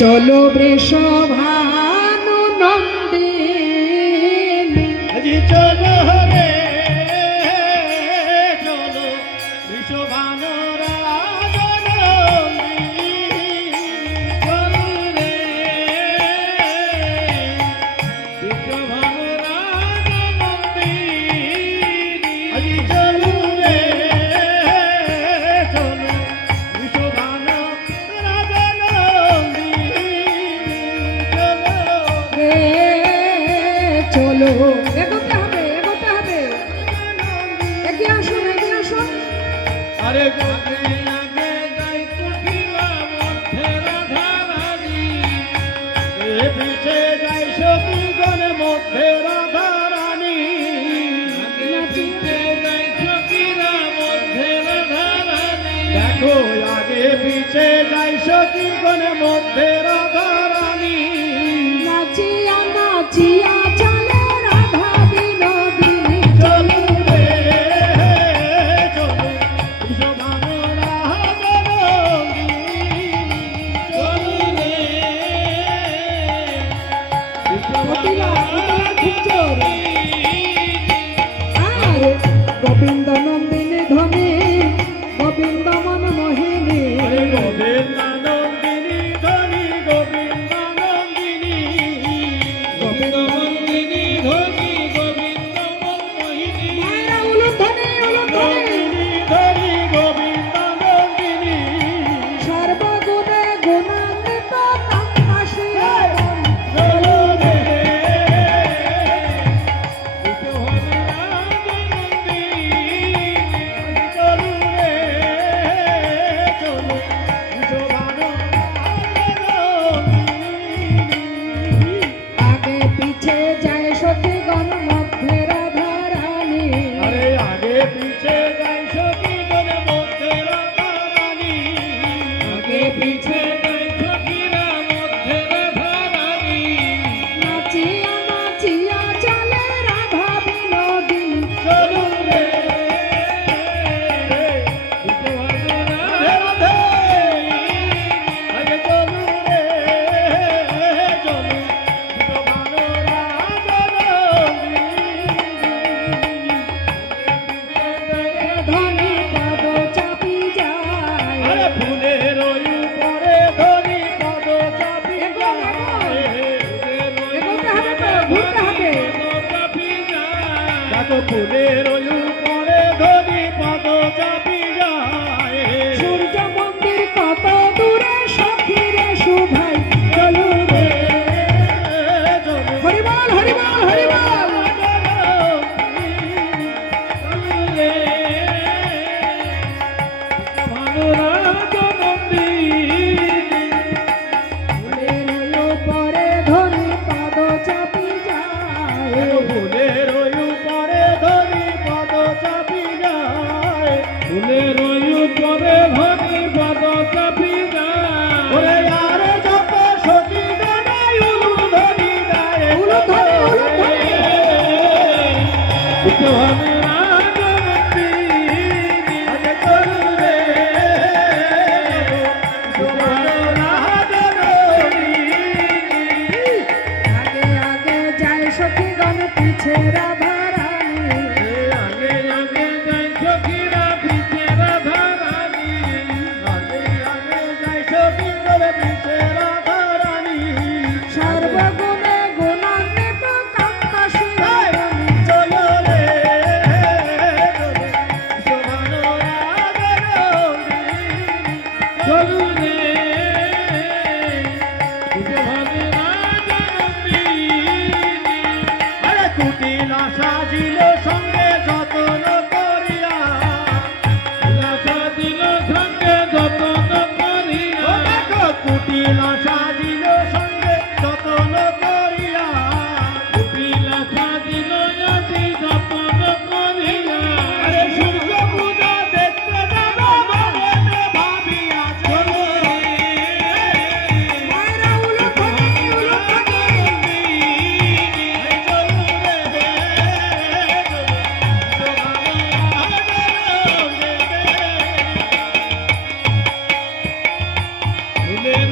চলো বৃষভানু নন্দিনী আজি চলো রে চলো বৃষভানু রাজনন্দিনী চলো রে বৃষভানু রাজনন্দিনী আজি চলো রে চলো বৃষভানু চলো এগোতে হবে এগোতে হবে এগিয়ে আসুন এগিয়ে আসুন আরে আগে আগে যাই কুটিলা মধ্যে রাধারানী এ পিছে যাই সতীগণ মধ্যে রাধারানী আগে পিছে যাই সতীরা মধ্যে রাধারানী দেখো আগে পিছে যাই সতীগণ মধ্যে রাধারানী নাচিয়া নাচিয়া চলে রাধা বিনোদিনী চলো রে চলো বৃষভানু রাজনন্দিনী চলো রে কটিলা কটিলা খুব জোর আর গোবিন্দ নন্দিনী ধনে গোবিন্দ মন মোহিনী আরে গোবিন্দানন্দিনী ধনী গোবিন্দানন্দিনী গোবিন্দানন্দিনী ধনী গোবিন্দমোহিনী মায়েরা উলুধ্বনি উলুধ্বনি ধনী গোবিন্দানন্দিনী সর্বগুণে গুণান্বিত কান্তাশিয়া চলো রে চলো রে চলো বৃষভানু রাজনন্দিনী আগে পিছে যায় সতীগণ মধ্যে রাধারানী আরে আগে পিছে যাই সতীগণ মধ্যে রাধারানী আগে পিছে যাই সখীরা মধ্যে রাধারানী নাচিয়া নাচিয়া চলে রাধা বিনোদিনী চলো রে বৃষভানু রাধে আগে চলো রে চলো বৃষভানু রাজনন্দিনী ধনী পদ চাপি যায় আরে ফুলের উপরে ধনী পদ চাপি এগোন, এগোতে হবে তো, ঘুরতে হবে। দেখো ফুলের উপরে ধনী পদ চাপি যায় সূর্য মন্দির কত দূরে সখীরে শুভাই চলো রে হরিবল হরিবল হরিবল ফুলের উপরে ধনী পদ চাপি যায় ফুলের উপরে ধনী পদ চাপি যায় ফুলের উপরে ধনী পদ চাপি যায় ওরে আর যত সতী গানাই উলুধ্বনি দেয় উলুধ্বনি, উলুধ্বনি। বৃষভানু রাজনন্দিনী আগে চলো রে বৃষভানু রাজনন্দিনী আগে আগে যায় সখীগণ পিছে রাধারানী আগে আগে যাই সখীরা পিছে রাধারানী আগে আগে যাই সখীরা পিছে রাধারানী সর্বগুণে গুণান্বিত কান্তাশিয়া চলো রে বৃষভানু রাজনন্দিনী চলো রে বৃষভানু রাজনন্দিনী আরে কুটিলা সাজিল সঙ্গে যতন করিয়া সাজিল সঙ্গে যতন করিয়া দেখো কুটিলা সাজিল সঙ্গে যতন করিয়া কুটিলা সাজিল যদি যতন করিয়া আরে সূর্য পূজা দেখতে যাব মনে ভাবিয়া চলো রে মায়েরা উলুধ্বনি উলুধ্বনি চলো রে ফুলের